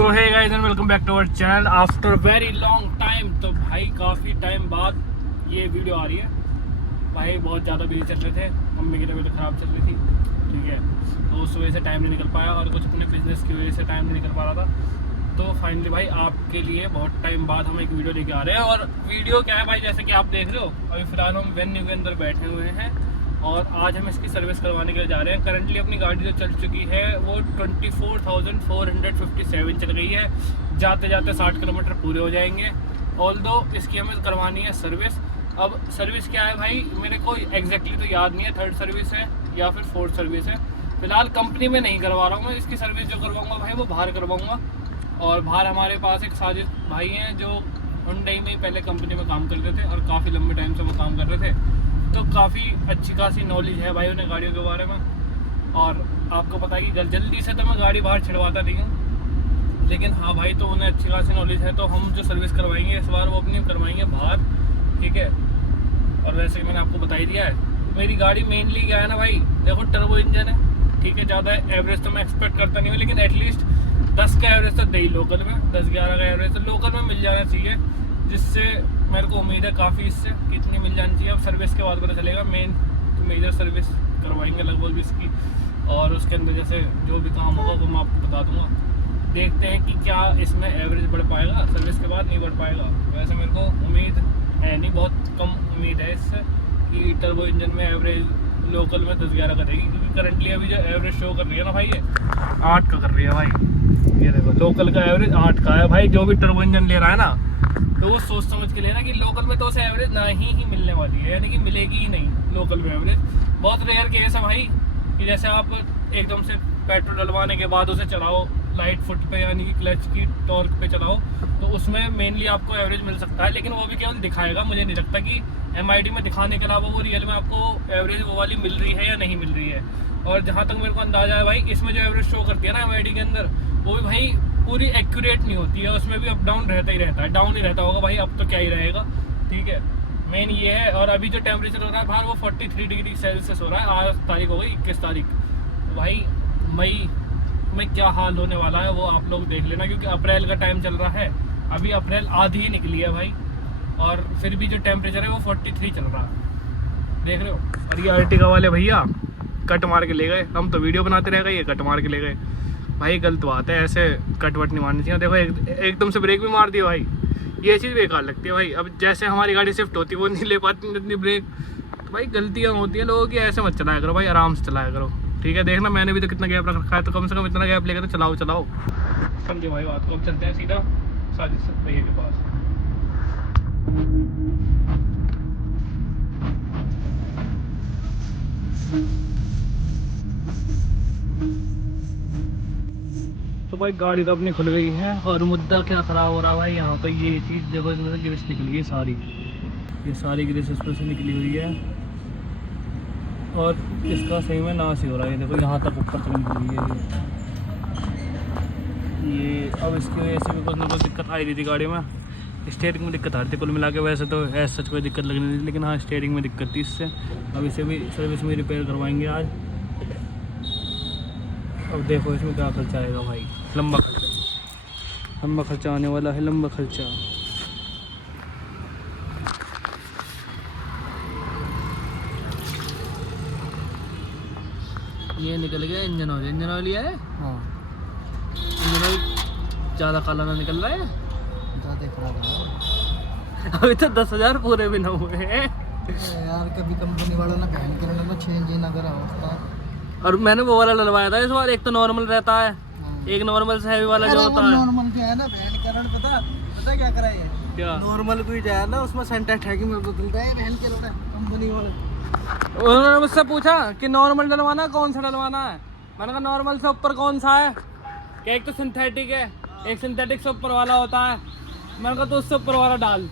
So hi guys and welcome back to our channel after very long time. तो भाई काफ़ी time बाद ये वीडियो आ रही है। भाई बहुत ज़्यादा बिजी चल रहे थे, मम्मी की तबीयत ख़राब चल रही थी, ठीक है, तो उस वजह से टाइम नहीं निकल पाया और कुछ अपने बिजनेस की वजह से टाइम नहीं निकल पा रहा था। तो फाइनली भाई आपके लिए बहुत टाइम बाद हम एक वीडियो लेके आ रहे हैं। और वीडियो क्या है भाई, जैसे कि आप देख रहे हो अभी फ़िलहाल हम वेन्यू के अंदर बैठे हुए हैं और आज हम इसकी सर्विस करवाने के लिए जा रहे हैं। करंटली अपनी गाड़ी जो चल चुकी है वो 24,457 चल गई है। जाते जाते 60 किलोमीटर पूरे हो जाएंगे। ऑल्दो इसकी हमें करवानी है सर्विस। अब सर्विस क्या है भाई, मेरे को एग्जैक्टली तो याद नहीं है, थर्ड सर्विस है या फिर फोर्थ सर्विस है। फिलहाल कंपनी में नहीं करवा रहा हूँ मैं इसकी सर्विस, जो करवाऊँगा भाई वो बाहर करवाऊँगा। और बाहर हमारे पास एक साजिद भाई हैं जो हुंडई में पहले कंपनी में काम करते थे और काफ़ी लंबे टाइम से वो काम कर रहे थे, तो काफ़ी अच्छी खासी नॉलेज है भाई उन्हें गाड़ियों के बारे में। और आपको पता है कि जल्दी से तो मैं गाड़ी बाहर छिड़वाता नहीं हूँ, लेकिन हाँ भाई तो उन्हें अच्छी खासी नॉलेज है। तो हम जो सर्विस करवाएंगे इस बार वो अपनी करवाएंगे बाहर, ठीक है। और वैसे कि मैंने आपको बता ही दिया है, मेरी गाड़ी मेनली क्या है ना भाई, देखो टर्बो इंजन है, ठीक है। ज़्यादा एवरेज तो मैं एक्सपेक्ट करता नहीं हूँ, लेकिन एटलीस्ट 10 का एवरेज तो दे ही लोकल में, 10-11 का एवरेज तो लोकल में मिल जाना चाहिए, जिससे मेरे को उम्मीद है काफ़ी इससे कितनी मिल जानी चाहिए। अब सर्विस के बाद पता चलेगा। मेन तो मेजर सर्विस करवाएंगे लगभग इसकी, और उसके अंदर जैसे जो भी काम होगा वो मैं आपको बता दूंगा। देखते हैं कि क्या इसमें एवरेज बढ़ पाएगा, सर्विस के बाद नहीं बढ़ पाएगा। वैसे मेरे को उम्मीद है नहीं, बहुत कम उम्मीद है इससे कि टर्बो इंजन में एवरेज लोकल में 10-11 का देगी, क्योंकि करंटली अभी जो एवरेज शो कर रही है ना भाई, ये 8 का कर रही है भाई। ये देखो लोकल का एवरेज 8 का है भाई। जो भी टर्बो इंजन ले रहा है ना तो वो सोच समझ के लेना कि लोकल में तो उसे एवरेज ना ही मिलने वाली है, यानी कि मिलेगी ही नहीं लोकल में एवरेज। बहुत रेयर केस है भाई कि जैसे आप एकदम से पेट्रोल डलवाने के बाद उसे चलाओ लाइट फुट पे, यानी कि क्लच की टॉर्क पे चलाओ, तो उसमें मेनली आपको एवरेज मिल सकता है। लेकिन वो भी केवल दिखाएगा, मुझे नहीं लगता कि MID में दिखाने के अलावा वो रियल में आपको एवरेज वो वाली मिल रही है या नहीं मिल रही है। और जहाँ तक मेरे को अंदाजा है भाई, इसमें जो एवरेज शो करती है ना MID के अंदर, वो भी भाई पूरी एक्यूरेट नहीं होती है, उसमें भी अप डाउन रहता ही रहता है। डाउन ही रहता होगा भाई, अब तो क्या ही रहेगा, ठीक है। मेन ये है। और अभी जो टेम्परेचर हो रहा है बाहर वो 43 डिग्री सेल्सियस हो रहा है। आज तारीख हो गई 21 तारीख। तो भाई मई में क्या हाल होने वाला है वो आप लोग देख लेना, क्योंकि अप्रैल का टाइम चल रहा है, अभी अप्रैल आधी ही निकली है भाई, और फिर भी जो टेम्परेचर है वो 43 चल रहा है, देख रहे हो। और ये अर्टिगा वाले भैया कट मार के ले गए, हम तो वीडियो बनाते रह गए, ये कट मार के ले गए भाई। गलत बात है, ऐसे कट वट नहीं मारनी चाहिए। देखो एकदम से ब्रेक भी मार दिया भाई, ये चीज़ बेकार लगती है भाई। अब जैसे हमारी गाड़ी शिफ्ट होती है वो नहीं ले पाती इतनी ब्रेक, तो भाई गलतियाँ होती हैं लोगों की। ऐसे मत चलाया करो भाई, आराम से चलाया करो, ठीक है। देखना मैंने भी तो कितना गैप रख रखा है, तो कम से कम इतना गैप लेकर तो चलाओ। समझे भाई बात को। अब चलते हैं सीधा साजिद भैया के पास। तो भाई गाड़ी तो अपनी खुल गई है, और मुद्दा क्या ख़राब हो रहा है भाई यहाँ पर, ये चीज़ देखो, इसमें से ग्रिस निकली है सारी, ये सारी ग्रिस इस पर से निकली हुई है, और इसका सही में नाश ही हो रहा है। देखो यहाँ तक ऊपर तक निकली है ये। अब इसकी वजह से भी कुछ ना कुछ दिक्कत आ रही थी गाड़ी में, स्टीयरिंग में दिक्कत आ रही थी कुल मिला के। वैसे तो ऐसा सच कोई दिक्कत लग नहीं थी, लेकिन हाँ स्टीयरिंग में दिक्कत थी इससे। अब इसे भी सर्विस में रिपेयर करवाएंगे आज। अब देखो इसमें क्या खर्चा आएगा भाई, लंबा खर्चा आने वाला है, लंबा खर्चा। ये निकल गया इंजन ऑयल है। हाँ इंजन ऑयल ज़्यादा काला ना निकल रहा है, ज़्यादा खराब है। अभी तो 10,000 पूरे भी ना हुए हैं यार, कभी कंपनी वालों ने बहन करने में चेंज ही ना करा होता। और मैंने वो वाला डलवाया था इस बार। एक तो नॉर्मल रहता है, एक नॉर्मल से हैवी वाला जो होता है। नॉर्मल जो है ना बहन करण, पता क्या करा है, क्या नॉर्मल कोई जो है ना उसमें सेंटेक्स है कि मेरे को मिलता है बहन के कंपनी वाले। उन्होंने मुझसे पूछा कि नॉर्मल डलवाना कौन सा डलवाना है। मैंने कहा नॉर्मल से ऊपर कौन सा है, कि एक तो सिंथेटिक है, एक सिंथेटिक से ऊपर वाला होता है। मैंने कहा तो उससे ऊपर वाला डाल,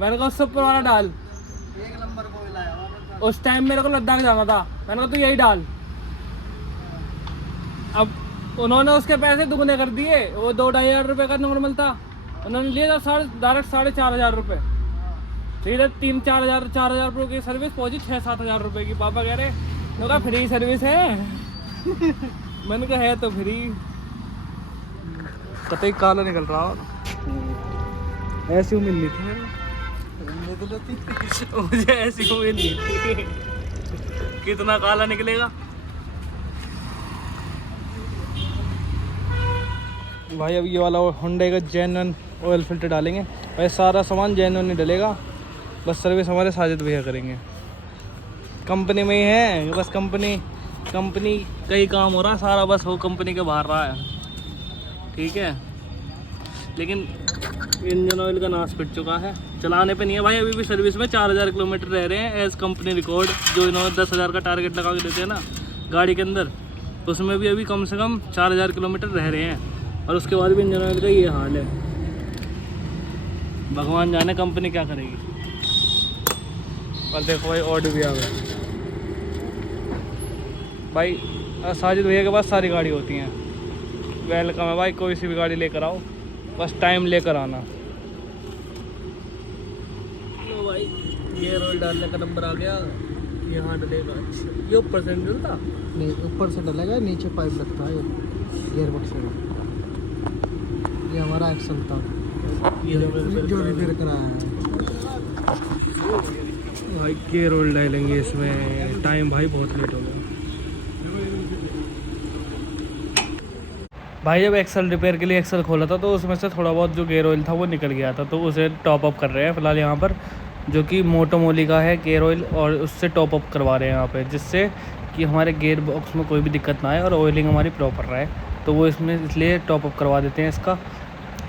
मैंने कहा उससे ऊपर वाला डाल। एक नंबर को लाया उस टाइम मेरे को लद्दाख जाना था, मैंने कहा तो यही डाल। अब उन्होंने उसके पैसे दुगने कर दिए, वो 2-2.5 रुपये का नॉर्मल था, उन्होंने लिया था डायरेक्ट 4,500 रुपये। सीधे 3-4 रुपये की सर्विस पहुंची 6-7 हज़ार रुपये की। पापा कह रहे फ्री सर्विस है। मैंने कहा है तो फ्री, कतई काला निकल रहा और ऐसी उम्मीद नहीं थी मुझे, ऐसी उम्मीद नहीं थी कितना काला निकलेगा। भाई अब ये वाला होंडा का जेन्युइन ऑयल फिल्टर डालेंगे भाई, सारा सामान जेन्युइन नहीं डलेगा, बस सर्विस हमारे साजिद भैया करेंगे, कंपनी में ही है, बस कंपनी का ही काम हो रहा है सारा, बस वो कंपनी के बाहर रहा है, ठीक है। लेकिन इंजन ऑयल का नाश पिट चुका है, चलाने पे नहीं है भाई, अभी भी सर्विस में 4000 किलोमीटर रह रहे हैं एज कंपनी रिकॉर्ड, जो इन्होंने 10,000 का टारगेट लगा के देते हैं ना गाड़ी के अंदर, उसमें भी अभी कम से कम 4000 किलोमीटर रह रहे हैं, और उसके बाद भी इंजन ऑयल का ये हाल है। भगवान जाने कंपनी क्या करेगी। और देखो भाई ऑडी भी आ गए भाई, साजिद भैया के पास सारी गाड़ी होती हैं, वेलकम है भाई, कोई सी भी गाड़ी लेकर आओ, बस टाइम लेकर आना। लो भाई गियर ऑयल डालने का नंबर आ गया, यहाँ डलेगा, अच्छा ये ऊपर से नहीं डलता, नहीं ऊपर से डलेगा, नीचे पाइप लगता है गियर बॉक्स में, ये हमारा एक्सल था, ये जो रिपेयर कराया है भाई, गियर ऑयल डालेंगे इसमें, टाइम भाई बहुत लेट हो गया भाई। जब एक्सल रिपेयर के लिए एक्सल खोला था तो उसमें से थोड़ा बहुत जो गियर ऑयल था वो निकल गया था, तो उसे टॉप अप कर रहे हैं फ़िलहाल यहाँ पर, जो कि मोटोमोली का है गियर ऑयल, और उससे टॉप अप करवा रहे हैं यहाँ पे, जिससे कि हमारे गियर बॉक्स में कोई भी दिक्कत ना आए और ऑयलिंग हमारी प्रॉपर रहे, तो वो इसमें इसलिए टॉप अप करवा देते हैं। इसका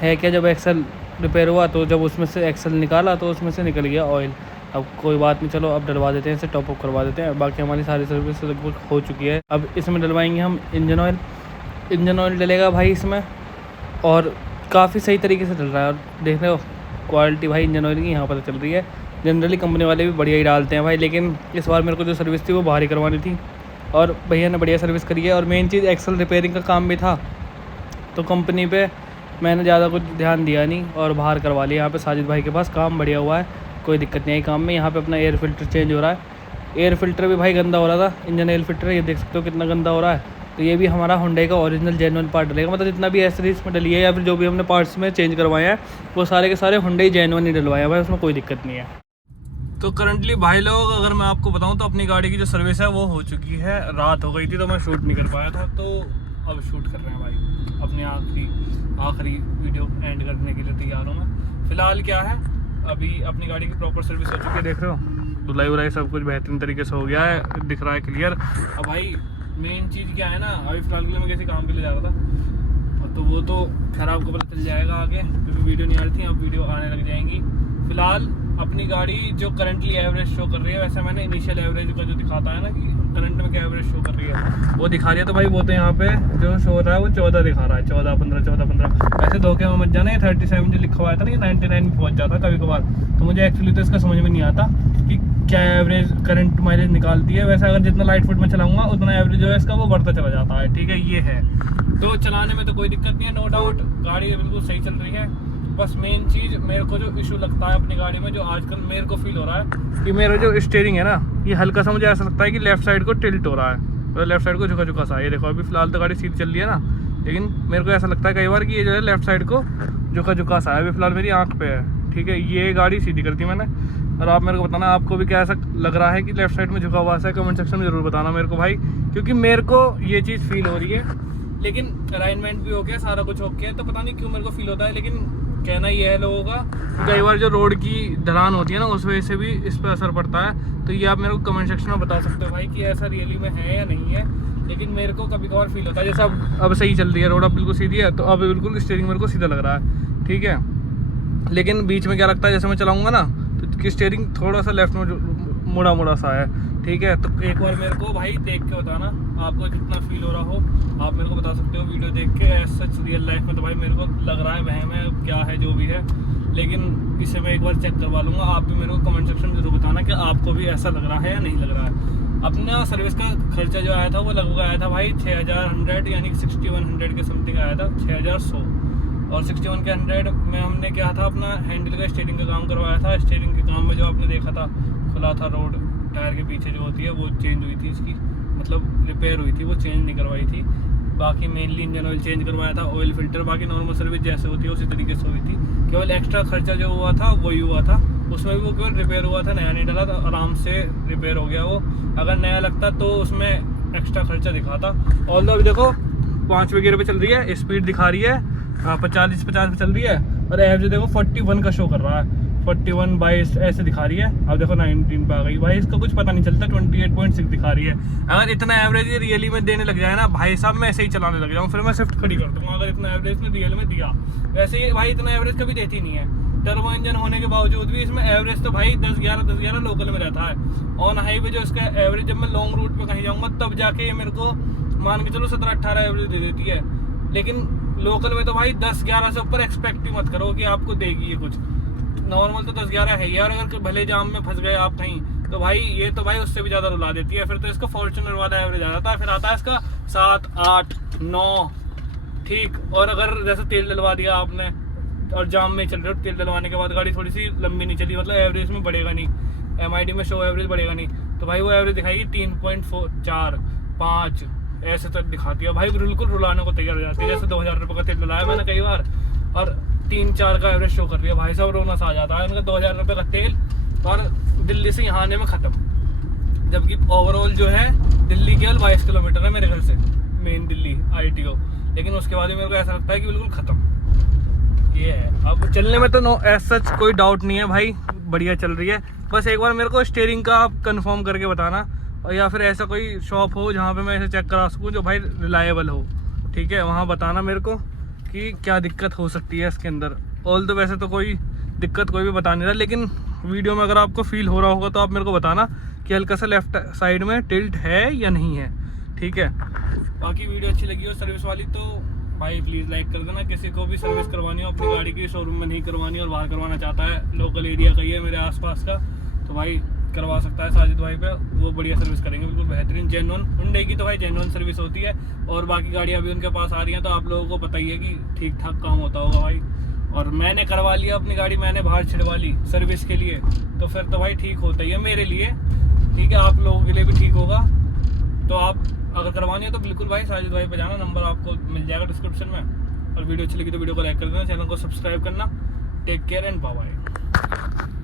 है क्या, जब एक्सल रिपेयर हुआ तो जब उसमें से एक्सल निकाला तो उसमें से निकल गया ऑयल, अब कोई बात नहीं, चलो अब डलवा देते हैं, इसे टॉप अप करवा देते हैं। बाकी हमारी सारी सर्विस लगभग हो चुकी है, अब इसमें डलवाएंगे हम इंजन ऑयल। इंजन ऑयल डलेगा भाई इसमें, और काफ़ी सही तरीके से डल रहा है, और देख रहे हो क्वालिटी भाई इंजन ऑयल की यहाँ पता चल रही है। जनरली कंपनी वाले भी बढ़िया ही डालते हैं भाई, लेकिन इस बार मेरे को जो सर्विस थी वो बाहर ही करवानी थी, और भैया ने बढ़िया सर्विस करी है। और मेन चीज़ एक्सल रिपेयरिंग का काम भी था, तो कंपनी पे मैंने ज़्यादा कुछ ध्यान दिया नहीं और बाहर करवा लिया। यहाँ पे साजिद भाई के पास काम बढ़िया हुआ है, कोई दिक्कत नहीं आई काम में। यहाँ पे अपना एयर फिल्टर चेंज हो रहा है, एयर फिल्टर भी भाई गंदा हो रहा था, इंजन एयर फिल्टर ये देख सकते हो कितना गंदा हो रहा है, तो ये भी हमारा होंडा का ओरिजिनल जेन्युइन पार्ट डलेगा, मतलब जितना भी एसेसरीज में डली है या फिर जो भी हमने पार्ट्स में चेंज करवाए हैं वो सारे के सारे होंडा ही जेन्युइन ही डलवाए हैं भाई, उसमें कोई दिक्कत नहीं है। तो करंटली भाई लोग अगर मैं आपको बताऊं तो अपनी गाड़ी की जो सर्विस है वो हो चुकी है, रात हो गई थी तो मैं शूट नहीं कर पाया था, तो अब शूट कर रहे हैं भाई, अपने आखिरी वीडियो एंड करने के लिए तैयार हूँ मैं। फिलहाल क्या है, अभी अपनी गाड़ी की प्रॉपर सर्विस हो चुकी है, देख रहे हो धुलाई वुलाई सब कुछ बेहतरीन तरीके से हो गया है, दिख रहा है क्लियर। अब भाई मेन चीज़ क्या है ना, अभी फिलहाल के लिए मैं किसी काम के लिए जा रहा था, तो वो तो खैर आपको पता चल जाएगा आगे, क्योंकि वीडियो नहीं आ रही थी, अब वीडियो आने लग जाएंगी। फिलहाल अपनी गाड़ी जो करंटली एवरेज शो कर रही है, वैसे मैंने इनिशियल एवरेज का जो दिखाता है ना कि करंट में क्या एवरेज शो कर रही है वो दिखा रही है, तो भाई वो तो यहाँ पे जो शो हो रहा है वो 14 दिखा रहा है, 14, 15। वैसे धोखे में मत जाना, ये 37 जो लिखा हुआ है था ना, ये 99 में पहुँच जाता कभी कभार, तो मुझे एक्चुअली तो इसका समझ में नहीं आता कि क्या एवरेज करंट माइलेज निकालती है। वैसे अगर जितना लाइट फुट में चलाऊंगा उतना एवरेज जो है इसका वो बढ़ता चला जाता है, ठीक है, ये है, तो चलाने में तो कोई दिक्कत नहीं है, नो डाउट गाड़ी बिल्कुल सही चल रही है। बस मेन चीज़ मेरे को जो इशू लगता है अपनी गाड़ी में, जो आजकल मेरे को फील हो रहा है कि मेरा जो स्टीयरिंग है ना, ये हल्का सा मुझे ऐसा लगता है कि लेफ्ट साइड को टिल्ट हो रहा है, मतलब लेफ्ट साइड को झुका झुका सा। ये देखो अभी फिलहाल तो गाड़ी सीधी चल रही है ना, लेकिन मेरे को ऐसा लगता है कई बार कि ये जो है लेफ्ट साइड को झुका झुका सा है, अभी फिलहाल मेरी आँख पे है, ठीक है। ये गाड़ी सीधी करती मैंने, और आप मेरे को बताना आपको भी क्या ऐसा लग रहा है कि लेफ्ट साइड में झुका हुआ है, कमेंट सेक्शन में ज़रूर बताना मेरे को भाई, क्योंकि मेरे को ये चीज़ फील हो रही है। लेकिन अलाइनमेंट भी हो गया, सारा कुछ हो गया, तो पता नहीं क्यों मेरे को फील होता है। लेकिन कहना ये है लोगों का, कई बार जो रोड की ढलान होती है ना, उस वजह से भी इस पर असर पड़ता है। तो ये आप मेरे को कमेंट सेक्शन में बता सकते हो भाई कि ऐसा रियली में है या नहीं है। लेकिन मेरे को कभी कभार फील होता है, जैसे अब सही चल रही है रोड, अब बिल्कुल सीधी है, तो अब बिल्कुल स्टीयरिंग मेरे को सीधा लग रहा है, ठीक है। लेकिन बीच में क्या लगता है, जैसे मैं चलाऊँगा ना तो स्टीयरिंग थोड़ा सा लेफ्ट में मुड़ा सा है, ठीक है। तो एक बार मेरे को भाई देख के बताना, आपको जितना फील हो रहा हो आप मेरे को बता सकते हो वीडियो देख के। सच रियल लाइफ में तो भाई मेरे को लग रहा है वहम है, क्या है जो भी है, लेकिन इसे मैं एक बार चेक करवा लूँगा। आप भी मेरे को कमेंट सेक्शन में जरूर बताना कि आपको भी ऐसा लग रहा है या नहीं लग रहा है। अपना सर्विस का खर्चा जो आया था वो लगभग आया था भाई 6100, यानी कि 6100 के समथिंग आया था, 6100। और 61 के 100 में हमने क्या था, अपना हैंडल का स्टीयरिंग का काम करवाया था। स्टीयरिंग के काम में जो आपने देखा था खुला था रोड, टायर के पीछे जो होती है वो चेंज हुई थी, इसकी मतलब रिपेयर हुई थी, वो चेंज नहीं करवाई थी। बाकी मेनली इंजन ऑयल चेंज करवाया था, ऑयल फिल्टर, बाकी नॉर्मल सर्विस जैसे होती है उसी तरीके से हुई थी। केवल एक्स्ट्रा खर्चा जो हुआ था वही हुआ था, उसमें भी वो केवल रिपेयर हुआ था, नया नहीं डला था, आराम से रिपेयर हो गया वो। अगर नया लगता तो उसमें एक्स्ट्रा खर्चा दिखाता। और अभी देखो 5वें गियर पे चल रही है, स्पीड दिखा रही है 40-50 पे चल रही है, और एवरेज देखो 41 का शो कर रहा है, 41 22 ऐसे दिखा रही है। अब देखो 19 पे आ गई भाई, इसका कुछ पता नहीं चलता, 28.6 दिखा रही है। अगर इतना एवरेज ये रियली में देने लग जाए ना भाई साहब, मैं ऐसे ही चलाने लग जाऊँ, फिर मैं स्विफ्ट खड़ी कर दूँगा अगर इतना एवरेज ने रियल में दिया। वैसे ही भाई इतना एवरेज कभी देती नहीं है, टर्बो इंजन होने के बावजूद भी इसमें एवरेज तो भाई 10-11 लोकल में रहता है। ऑन हाईवे जो इसका एवरेज, जब मैं लॉन्ग रूट पे कहीं जाऊँगा तब जाके ये मेरे को मान के चलो 17-18 एवरेज दे देती है, लेकिन लोकल में तो भाई 10-11 से ऊपर एक्सपेक्ट ही मत करो कि आपको देगी ये कुछ। नॉर्मल तो 10-11 है ही, और अगर भले जाम में फंस गए आप कहीं तो भाई ये तो भाई उससे भी ज़्यादा रुला देती है। फिर तो इसका फॉर्च्यूनर वाला एवरेज आ जाता है, फिर आता है इसका 7, 8, 9, ठीक। और अगर जैसे तेल डलवा दिया आपने और जाम में चल रहे हो, तेल डलवाने के बाद गाड़ी थोड़ी सी लंबी नहीं चली, मतलब एवरेज में बढ़ेगा नहीं, MID में शो एवरेज बढ़ेगा नहीं, तो भाई वो एवरेज दिखाएगी 3.4, 5 ऐसे तक दिखाती है भाई, बिल्कुल रुलाने को तैयार हो जाती है। जैसे 2000 रुपये का तेल डलाया मैंने कई बार और 3-4 का एवरेज शो कर रही है, भाई साहब रोना सा आ जाता है। उनका 2000 रुपये का तेल और दिल्ली से यहाँ आने में ख़त्म, जबकि ओवरऑल जो है दिल्ली केवल 22 किलोमीटर है मेरे घर से, मेन दिल्ली ITO, लेकिन उसके बाद भी मेरे को ऐसा लगता है कि बिल्कुल ख़त्म। ये है, अब चलने में तो नो एज सच कोई डाउट नहीं है भाई, बढ़िया चल रही है। बस एक बार मेरे को स्टीयरिंग का आप कंफर्म करके बताना, और या फिर ऐसा कोई शॉप हो जहाँ पे मैं इसे चेक करा सकूँ जो भाई रिलायबल हो, ठीक है, वहाँ बताना मेरे को कि क्या दिक्कत हो सकती है इसके अंदर। ऑल तो वैसे तो कोई दिक्कत कोई भी बता नहीं रहा, लेकिन वीडियो में अगर आपको फील हो रहा होगा तो आप मेरे को बताना कि हल्का सा लेफ्ट साइड में टिल्ट है या नहीं है, ठीक है। बाकी वीडियो अच्छी लगी हो सर्विस वाली तो भाई प्लीज़ लाइक कर देना। किसी को भी सर्विस करवानी हो अपनी गाड़ी की, शोरूम में नहीं करवानी और बाहर करवाना चाहता है, लोकल एरिया का ही है मेरे आसपास का, तो भाई करवा सकता है साजिद भाई पे, वो बढ़िया सर्विस करेंगे, बिल्कुल बेहतरीन जेन्युइन। हुंडई की तो भाई जेन्युइन सर्विस होती है, और बाकी गाड़ियाँ भी उनके पास आ रही हैं तो आप लोगों को पता ही है कि ठीक ठाक काम होता होगा भाई। और मैंने करवा लिया अपनी गाड़ी, मैंने बाहर छिड़वा ली सर्विस के लिए, तो फिर तो भाई ठीक होता ही है मेरे लिए, ठीक है, आप लोगों के लिए भी ठीक होगा। तो आप अगर करवानी है तो बिल्कुल भाई साजिद भाई पे जाना, नंबर आपको मिल जाएगा डिस्क्रिप्शन में। और वीडियो अच्छी लगी तो वीडियो को लाइक कर देना, चैनल को सब्सक्राइब करना। Take care and bye bye.